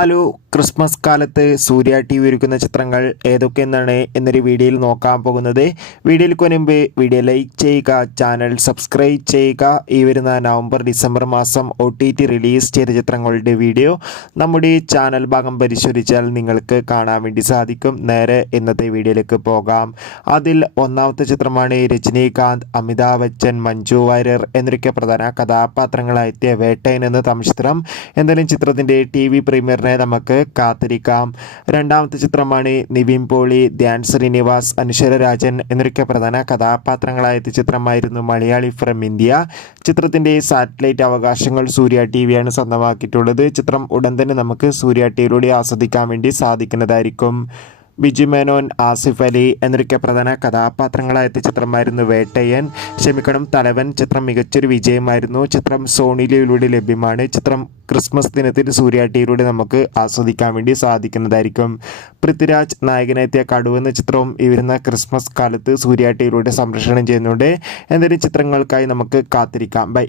Hello, Christmas കാലത്ത് സൂര്യ T V ഒരുക്കുന്ന ചിത്രങ്ങൾ ഏതൊക്കെയെന്നാണ് എന്നൊരു വീഡിയോയിൽ നോക്കാൻ പോകുന്നത്. വീഡിയോയ്ക്ക് മുൻപ് വീഡിയോ ലൈക്ക് ചെയ്യുക, ചാനൽ സബ്സ്ക്രൈബ് ചെയ്യുക. ഈ വരുന്ന നവംബർ ഡിസംബർ മാസം OTT റിലീസ് ചെയ്ത ചിത്രങ്ങളുടെ വീഡിയോ നമ്മുടെ ചാനൽ ഭാഗം പരിശോധിച്ചാൽ നിങ്ങൾക്ക് കാണാൻ വേണ്ടി സാധിക്കും. നേരെ ഇന്നത്തെ വീഡിയോയിലേക്ക് പോകാം. അതിൽ ഒന്നാമത്തെ ചിത്രമാണ് രജനീകാന്ത്, അമിതാഭ് ബച്ചൻ, മഞ്ജു വാര്യർ എന്നൊക്കെ പ്രധാന കഥാപാത്രങ്ങളായെത്തിയ വേട്ടയൻ എന്ന തമിഴ് ചിത്രം. എന്തായാലും ചിത്രത്തിൻ്റെ TV പ്രീമിയർ നമുക്ക് കാത്തിരിക്കാം. രണ്ടാമത്തെ ചിത്രമാണ് നിവിൻ പോളി, ധ്യാൻ ശ്രീനിവാസ്, അനശ്വര രാജൻ എന്നൊക്കെ പ്രധാന കഥാപാത്രങ്ങളായ ചിത്രമായിരുന്നു മലയാളി ഫ്രം ഇന്ത്യ. ചിത്രത്തിൻ്റെ സാറ്റലൈറ്റ് അവകാശങ്ങൾ സൂര്യ TV ആണ് സ്വന്തമാക്കിയിട്ടുള്ളത്. ചിത്രം ഉടൻ തന്നെ നമുക്ക് സൂര്യ TVയിലൂടെ ആസ്വദിക്കാൻ വേണ്ടി സാധിക്കുന്നതായിരിക്കും. ബിജു മേനോൻ, ആസിഫ് അലി എന്നൊക്കെ പ്രധാന കഥാപാത്രങ്ങളായ ചിത്രമായിരുന്നു വേട്ടയൻ, തലവൻ. ചിത്രം മികച്ചൊരു വിജയമായിരുന്നു. ചിത്രം സോണി ലിവിലൂടെ ലഭ്യമാണ്. ചിത്രം ക്രിസ്മസ് ദിനത്തിൽ സൂര്യ TVയിലൂടെ നമുക്ക് ആസ്വദിക്കാൻ വേണ്ടി സാധിക്കുന്നതായിരിക്കും. പൃഥ്വിരാജ് നായകനെത്തിയ കടു എന്ന ചിത്രവും ഈ വരുന്ന ക്രിസ്മസ് കാലത്ത് സൂര്യ TVയിലൂടെ സംപ്രേഷണം ചെയ്യുന്നുണ്ട്. എന്തെങ്കിലും ചിത്രങ്ങൾക്കായി നമുക്ക് കാത്തിരിക്കാം. ബൈ.